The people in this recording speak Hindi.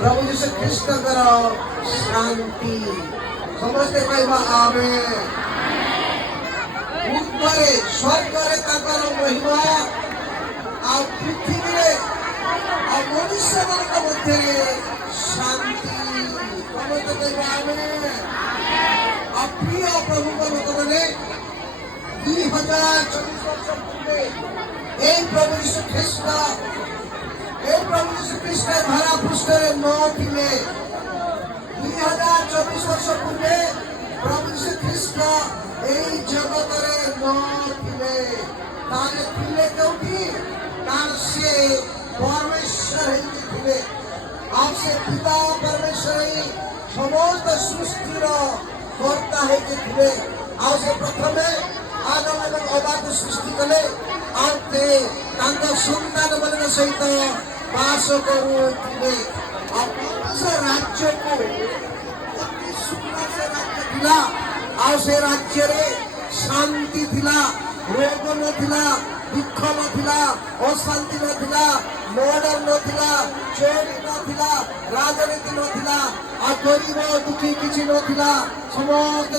प्रभु यीशु ख्रीष्ट शांति समस्ते कहवा आमेन। ऊपर स्वर्ग महिमा आ पृथ्वी मनुष्य मान मध्य शांति समस्ते कहवा आमेन। प्रिय प्रभु लोक मैंने 2024 वर्ष पूर्वे प्रभु यीशु ख्रीष्ट धरा पृष्ठ नथिले 2024 वर्ष पूर्वे प्रभु यीशु ख्रीष्ट जगत नथिले ताले थिले कोठी तार से परमेश्वर थे आप से पिता परमेश्वर ही समस्त सृष्टिर कर्ता थे आ से प्रथमे आदम एवं अबा को सृष्टि कले संतान मान सहित बास करुले राज्य को अति सुंदर से राज्य थिला आ से राज्य रे शांति थिला रोग नथिला दुख नथिला अशांति नथिला मर्डर नथिला चोरी नथिला राजनीति नथिला आ गरीब दुखी किछि नथिला समस्त